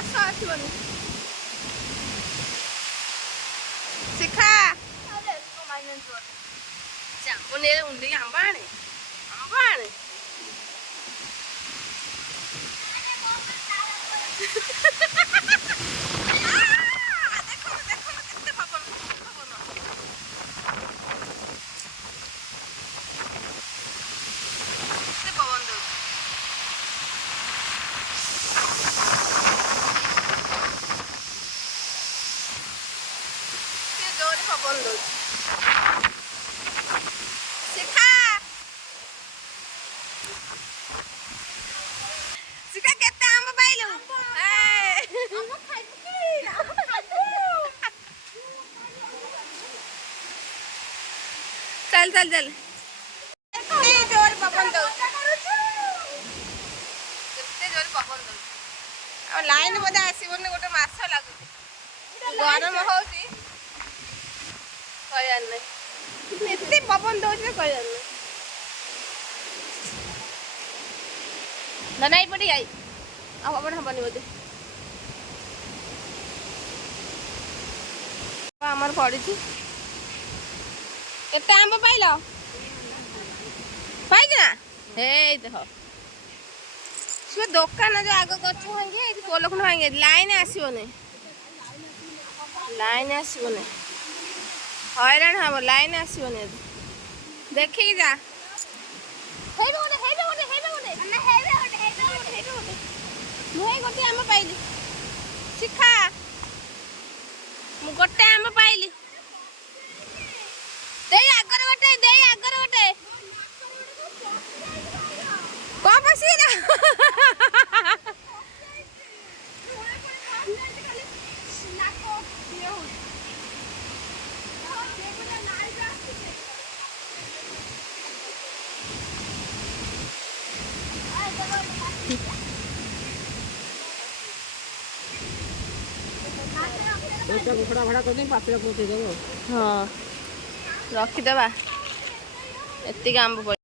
ମାଛ ଆସିବନି। ଶିଖା ଜାମ୍ବୁ ନେଇ ଉଣ୍ଡିକି ଆମ୍ବ ଆଣେ चल चल चल जोर पवन दौड़े जोर पवन दौड़े और लाइन बोधे आसबन गोटे मस लगुच गरम होती कहर नहीं पवन दौड़े कहर नहीं ना पड़े आई पवन हेनी बोधे आमर पड़ी केते आंब पाइल पाइज ना हे देख सी दुकान जो आग गच भांगे पोल खंड भांगे लाइन आसबनी हैरान हम लाइन आसबनी देखिए जा गोटे आम पाइली शिखा गोटे आम पाइली आगर गोटे कौन पसी कुकड़ा भाड़ा कर पात्र पहुँचे देव। हाँ रखीदे एति आंब